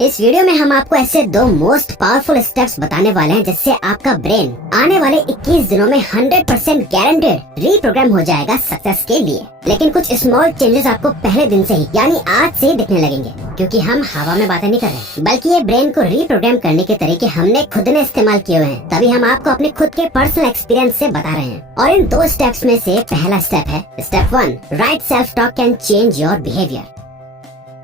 इस वीडियो में हम आपको ऐसे 2 मोस्ट पावरफुल स्टेप्स बताने वाले हैं जिससे आपका ब्रेन आने वाले 21 दिनों में 100% गारंटेड रीप्रोग्राम हो जाएगा सक्सेस के लिए। लेकिन कुछ स्मॉल चेंजेस आपको पहले दिन से ही यानी आज से ही दिखने लगेंगे, क्योंकि हम हवा में बातें नहीं कर रहे, बल्कि ये ब्रेन को रीप्रोग्राम करने के तरीके हमने खुद ने इस्तेमाल किए हुए हैं। तभी हम आपको अपने खुद के पर्सनल एक्सपीरियंस से बता रहे हैं। और इन 2 स्टेप्स में से पहला स्टेप है step 1, right self talk can change your behaviour.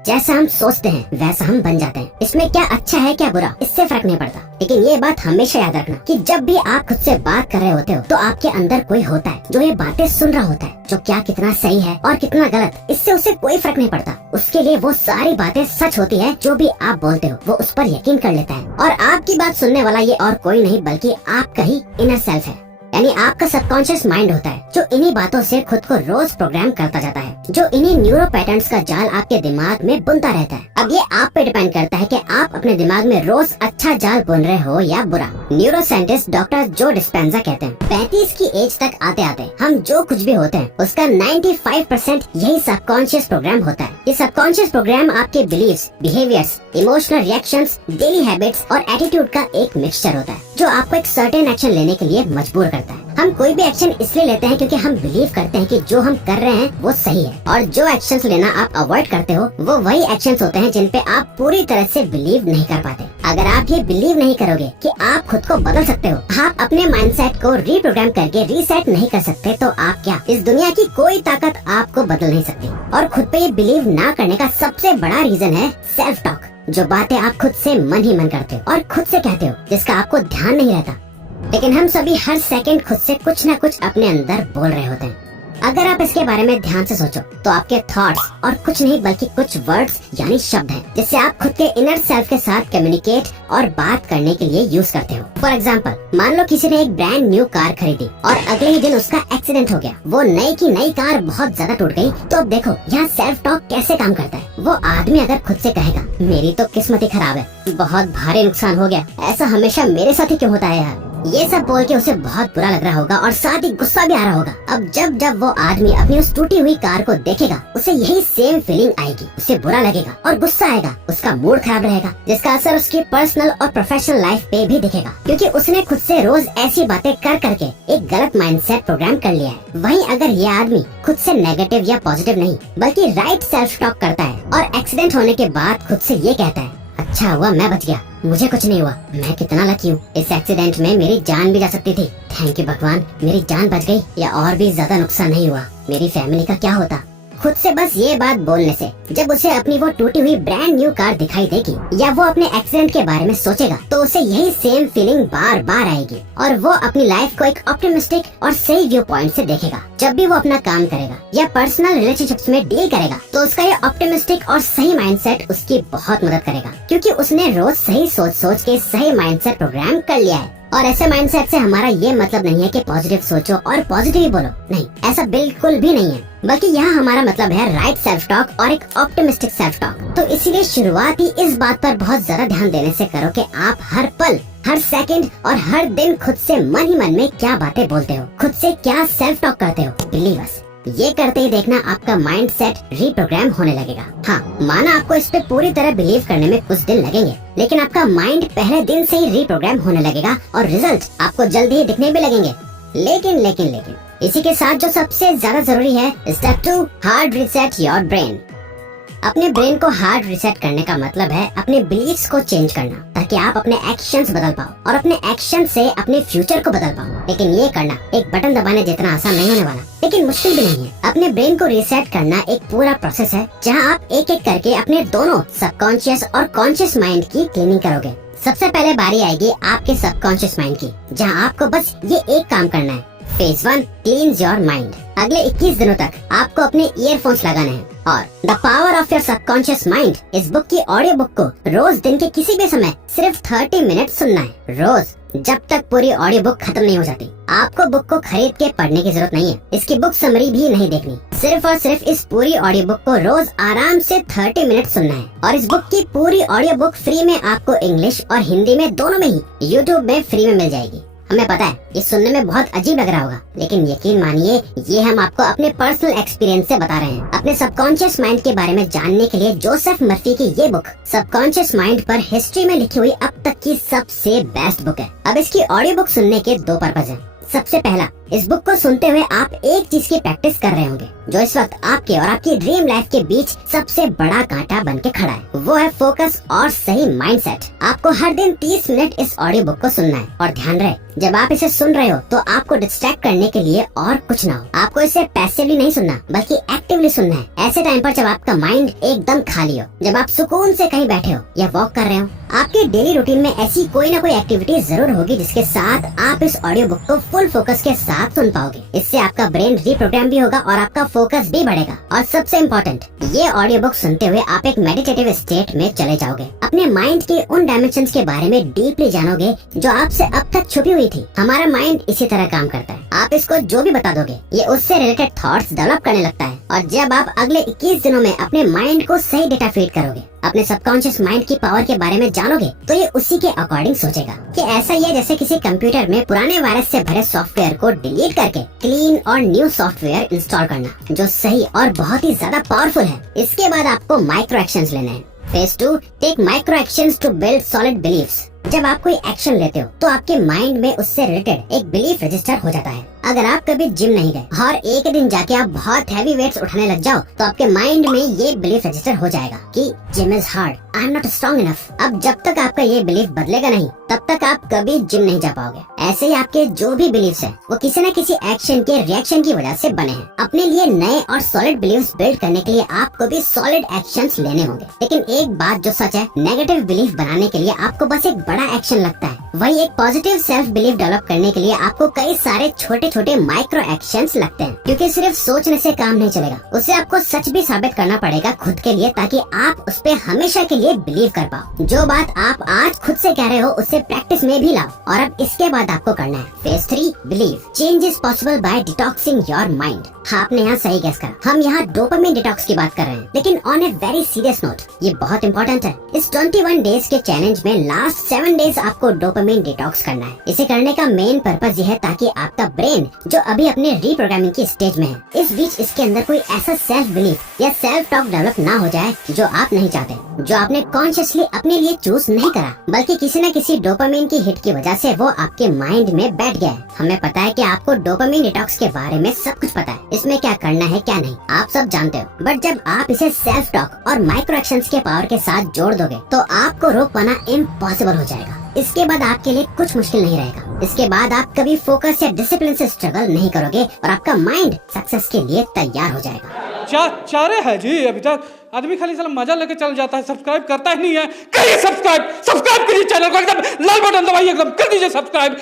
जैसा हम सोचते हैं वैसा हम बन जाते हैं। इसमें क्या अच्छा है क्या बुरा, इससे फर्क नहीं पड़ता। लेकिन ये बात हमेशा याद रखना कि जब भी आप खुद से बात कर रहे होते हो तो आपके अंदर कोई होता है जो ये बातें सुन रहा होता है, जो क्या कितना सही है और कितना गलत, इससे उसे कोई फर्क नहीं पड़ता। उसके लिए वो सारी बातें सच होती है जो भी आप बोलते हो, वो उस पर यकीन कर लेता है। और आपकी बात सुनने वाला ये और कोई नहीं बल्कि आपका ही इनर सेल्फ है, यानी आपका सबकॉन्शियस माइंड होता है, जो इन्हीं बातों से खुद को रोज प्रोग्राम करता जाता है, जो इन्हीं न्यूरो पैटर्न्स का जाल आपके दिमाग में बुनता रहता है। अब ये आप पे डिपेंड करता है कि आप अपने दिमाग में रोज अच्छा जाल बुन रहे हो या बुरा। न्यूरो साइंटिस्ट डॉक्टर जो डिस्पेंजा कहते हैं 35 की एज तक आते आते हम जो कुछ भी होते हैं उसका 95% यही सबकॉन्शियस प्रोग्राम होता है। ये सबकॉन्शियस प्रोग्राम आपके believes, behaviours, emotional reactions, daily habits और एटीट्यूड का एक मिक्सचर होता है, जो आपको एक सर्टेन एक्शन लेने के लिए मजबूर करता है। हम कोई भी एक्शन इसलिए लेते हैं क्योंकि हम बिलीव करते हैं कि जो हम कर रहे हैं वो सही है, और जो एक्शंस लेना आप अवॉइड करते हो वो वही एक्शंस होते हैं जिन पे आप पूरी तरह से बिलीव नहीं कर पाते। अगर आप ये बिलीव नहीं करोगे कि आप खुद को बदल सकते हो, आप अपने माइंडसेट को रीप्रोग्राम करके रीसेट नहीं कर सकते, तो आप क्या, इस दुनिया की कोई ताकत आपको बदल नहीं सकती। और खुद पे ये बिलीव ना करने का सबसे बड़ा रीजन है सेल्फ टॉक, जो बातें आप खुद से मन ही मन करते हो और खुद से कहते हो, जिसका आपको ध्यान नहीं रहता। लेकिन हम सभी हर सेकंड खुद से कुछ न कुछ अपने अंदर बोल रहे होते हैं। अगर आप इसके बारे में ध्यान से सोचो तो आपके थॉट्स और कुछ नहीं बल्कि कुछ वर्ड्स यानी शब्द हैं, जिससे आप खुद के इनर सेल्फ के साथ कम्युनिकेट और बात करने के लिए यूज करते हो। फॉर एग्जाम्पल, मान लो किसी ने एक ब्रांड न्यू कार खरीदी और अगले ही दिन उसका एक्सीडेंट हो गया। वो नई की नई कार बहुत ज्यादा टूट गई। तो अब देखो यहाँ सेल्फ टॉक कैसे काम करता है। वो आदमी अगर खुद से कहेगा मेरी तो किस्मत ही खराब है, बहुत भारी नुकसान हो गया, ऐसा हमेशा मेरे साथ ही क्यों होता है यार, ये सब बोल के उसे बहुत बुरा लग रहा होगा और साथ ही गुस्सा भी आ रहा होगा। अब जब वो आदमी अपनी उस टूटी हुई कार को देखेगा, उसे यही सेम फीलिंग आएगी, उसे बुरा लगेगा और गुस्सा आएगा, उसका मूड खराब रहेगा, जिसका असर उसकी पर्सनल और प्रोफेशनल लाइफ पे भी दिखेगा, क्योंकि उसने खुद से रोज ऐसी बातें कर करके एक गलत माइंडसेट प्रोग्राम कर लिया है। वहीं अगर ये आदमी खुद से नेगेटिव या पॉजिटिव नहीं बल्कि राइट सेल्फ टॉक करता है और एक्सीडेंट होने के बाद खुद से ये कहता है, अच्छा हुआ मैं बच गया, मुझे कुछ नहीं हुआ, मैं कितना लकी हूँ, इस एक्सीडेंट में मेरी जान भी जा सकती थी, थैंक यू भगवान, मेरी जान बच गई, या और भी ज्यादा नुकसान नहीं हुआ, मेरी फैमिली का क्या होता। खुद से बस ये बात बोलने से जब उसे अपनी वो टूटी हुई ब्रांड न्यू कार दिखाई देगी या वो अपने एक्सीडेंट के बारे में सोचेगा, तो उसे यही सेम फीलिंग बार बार आएगी और वो अपनी लाइफ को एक ऑप्टिमिस्टिक और सही व्यू पॉइंट से देखेगा। जब भी वो अपना काम करेगा या पर्सनल रिलेशनशिप्स में डील करेगा, तो उसका ये ऑप्टिमिस्टिक और सही माइंडसेट उसकी बहुत मदद करेगा, क्योंकि उसने रोज सही सोच के सही माइंडसेट प्रोग्राम कर लिया है। और ऐसे माइंडसेट से हमारा ये मतलब नहीं है कि पॉजिटिव सोचो और पॉजिटिव ही बोलो, नहीं, ऐसा बिल्कुल भी नहीं है, बल्कि यहाँ हमारा मतलब है राइट सेल्फ टॉक और एक ऑप्टिमिस्टिक सेल्फ टॉक। तो इसीलिए शुरुआत ही इस बात पर बहुत ज्यादा ध्यान देने से करो कि आप हर पल, हर सेकंड और हर दिन खुद से मन ही मन में क्या बातें बोलते हो, खुद से क्या सेल्फ टॉक करते हो। बिलीव अस, ये करते ही देखना आपका माइंड सेट रीप्रोग्राम होने लगेगा। हाँ, माना आपको इस पे पूरी तरह बिलीव करने में कुछ दिन लगेंगे, लेकिन आपका माइंड पहले दिन से ही रीप्रोग्राम होने लगेगा और रिजल्ट आपको जल्दी ही दिखने भी लगेंगे। लेकिन इसी के साथ जो सबसे ज्यादा जरूरी है, step 2, hard reset your brain. अपने ब्रेन को हार्ड रिसेट करने का मतलब है अपने बिलीव्स को चेंज करना, ताकि आप अपने एक्शंस बदल पाओ और अपने एक्शन से अपने फ्यूचर को बदल पाओ। लेकिन ये करना एक बटन दबाने जितना आसान नहीं होने वाला, लेकिन मुश्किल भी नहीं है। अपने ब्रेन को रिसेट करना एक पूरा प्रोसेस है, जहां आप एक एक करके अपने दोनों सबकॉन्शियस और कॉन्शियस माइंड की क्लीनिंग करोगे। सबसे पहले बारी आएगी आपके सबकॉन्शियस माइंड की, जहां आपको बस ये एक काम करना है। Phase 1, क्लींस your mind. अगले 21 दिनों तक आपको अपने ईयरफोन्स लगाने हैं और the power of your subconscious mind, इस बुक की ऑडियो बुक को रोज दिन के किसी भी समय सिर्फ 30 मिनट सुनना है, रोज, जब तक पूरी ऑडियो बुक खत्म नहीं हो जाती। आपको बुक को खरीद के पढ़ने की जरूरत नहीं है, इसकी बुक समरी भी नहीं देखनी, सिर्फ और सिर्फ इस पूरी ऑडियो बुक को रोज आराम से 30 मिनट सुनना है। और इस बुक की पूरी ऑडियो बुक फ्री में आपको इंग्लिश और हिंदी में दोनों में ही यूट्यूब में फ्री में मिल जाएगी। हमें पता है ये सुनने में बहुत अजीब लग रहा होगा, लेकिन यकीन मानिए ये हम आपको अपने पर्सनल एक्सपीरियंस से बता रहे हैं। अपने सबकॉन्शियस माइंड के बारे में जानने के लिए जोसेफ मर्फी की ये बुक सबकॉन्शियस माइंड पर हिस्ट्री में लिखी हुई अब तक की सबसे बेस्ट बुक है। अब इसकी ऑडियो बुक सुनने के 2 पर्पज हैं। सबसे पहला, इस बुक को सुनते हुए आप एक चीज की प्रैक्टिस कर रहे होंगे जो इस वक्त आपके और आपकी ड्रीम लाइफ के बीच सबसे बड़ा कांटा बन के खड़ा है। वो है फोकस और सही माइंडसेट। आपको हर दिन 30 मिनट इस ऑडियो बुक को सुनना है और ध्यान रहे जब आप इसे सुन रहे हो तो आपको डिस्ट्रैक्ट करने के लिए और कुछ ना हो। आपको इसे पैसिवली नहीं सुनना बल्कि एक्टिवली सुनना है। ऐसे टाइम पर जब आपका माइंड एकदम खाली हो, जब आप सुकून से कहीं बैठे हो या वॉक कर रहे हो। आपके डेली रूटीन में ऐसी कोई ना कोई एक्टिविटी जरूर होगी जिसके साथ आप इस ऑडियो बुक को फुल फोकस के साथ सुन पाओगे। इससे आपका ब्रेन रीप्रोग्राम भी होगा और आपका फोकस भी बढ़ेगा। और सबसे इम्पोर्टेंट, ये ऑडियो बुक सुनते हुए आप एक मेडिटेटिव स्टेट में चले जाओगे। अपने माइंड के उन डायमेंशंस के बारे में डीपली जानोगे जो आपसे अब तक छुपी हुई थी। हमारा माइंड इसी तरह काम करता है। आप इसको जो भी बता दोगे ये उससे रिलेटेड थॉट्स डेवलप करने लगता है। और जब आप अगले 21 दिनों में अपने माइंड को सही डेटा फीड करोगे, अपने सबकॉन्शियस माइंड की पावर के बारे में जानोगे, तो ये उसी के अकॉर्डिंग सोचेगा। कि ऐसा ही है जैसे किसी कंप्यूटर में पुराने वायरस से भरे सॉफ्टवेयर को डिलीट करके क्लीन और न्यू सॉफ्टवेयर इंस्टॉल करना, जो सही और बहुत ही ज्यादा पावरफुल है। इसके बाद आपको माइक्रो एक्शंस लेने हैं। Phase 2, take micro actions to build solid believes. जब आप कोई एक्शन लेते हो तो आपके माइंड में उससे रिलेटेड एक बिलीफ रजिस्टर हो जाता है। अगर आप कभी जिम नहीं गए और एक दिन जाके आप बहुत हैवी वेट्स उठाने लग जाओ तो आपके माइंड में ये बिलीफ रजिस्टर हो जाएगा कि gym is hard, I am not strong enough. अब जब तक आपका ये बिलीफ बदलेगा नहीं तब तक आप कभी जिम नहीं जा पाओगे। ऐसे ही आपके जो भी बिलीफ्स हैं वो किसी न किसी एक्शन के रिएक्शन की वजह से बने हैं। अपने लिए नए और सॉलिड बिलीफ्स बिल्ड करने के लिए आपको भी सॉलिड एक्शंस लेने होंगे। लेकिन एक बात जो सच है, नेगेटिव बिलीफ बनाने के लिए आपको बस एक बड़ा एक्शन लगता है। वही एक पॉजिटिव सेल्फ बिलीफ डेवलप करने के लिए आपको कई सारे छोटे छोटे माइक्रो एक्शंस लगते हैं। क्योंकि सिर्फ सोचने से काम नहीं चलेगा, उसे आपको सच भी साबित करना पड़ेगा खुद के लिए, ताकि आप उस पे हमेशा के लिए बिलीव कर पाओ। जो बात आप आज खुद से कह रहे हो उसे प्रैक्टिस में भी लाओ। और अब इसके बाद आपको करना है phase 3, believe. Change is possible by detoxing your mind. आपने यहाँ सही गेस करा, हम यहाँ डोपामिन डिटॉक्स की बात कर रहे हैं, लेकिन on a very serious note. ये बहुत इंपॉर्टेंट है। इस 21 डेज के चैलेंज में लास्ट 7 डेज आपको डोपामिन डिटॉक्स करना है। इसे करने का मेन पर्पज यह है ताकि आपका ब्रेन जो अभी अपने रीप्रोग्रामिंग की स्टेज में है, इस बीच इसके अंदर कोई ऐसा सेल्फ बिलीफ या सेल्फ टॉक डेवलप ना हो जाए जो आप नहीं चाहते, जो आपने कॉन्शियसली अपने लिए चूज नहीं करा, बल्कि किसी न किसी डोपामिन की हिट की वजह से वो आपके माइंड में बैठ गया है। हमें पता है कि आपको डोपामिन डिटॉक्स के बारे में सब कुछ पता है, इसमें क्या करना है क्या नहीं आप सब जानते हो। बट जब आप इसे सेल्फ टॉक और माइक्रो एक्शंस के पावर के साथ जोड़ दोगे तो आपको रोक पाना इम्पॉसिबल हो जाएगा। इसके बाद आपके लिए कुछ मुश्किल नहीं रहेगा। इसके बाद आप कभी फोकस या डिसिप्लिन से स्ट्रगल नहीं करोगे और आपका माइंड सक्सेस के लिए तैयार हो जाएगा। क्या चारे है जी? अभी तक आदमी खाली साला मजा लेके चल जाता है, सब्सक्राइब करता ही नहीं है। करिए सब्सक्राइब करिए चैनल को, एकदम लाल बटन दबाइए, एकदम कर दीजिए सब्सक्राइब।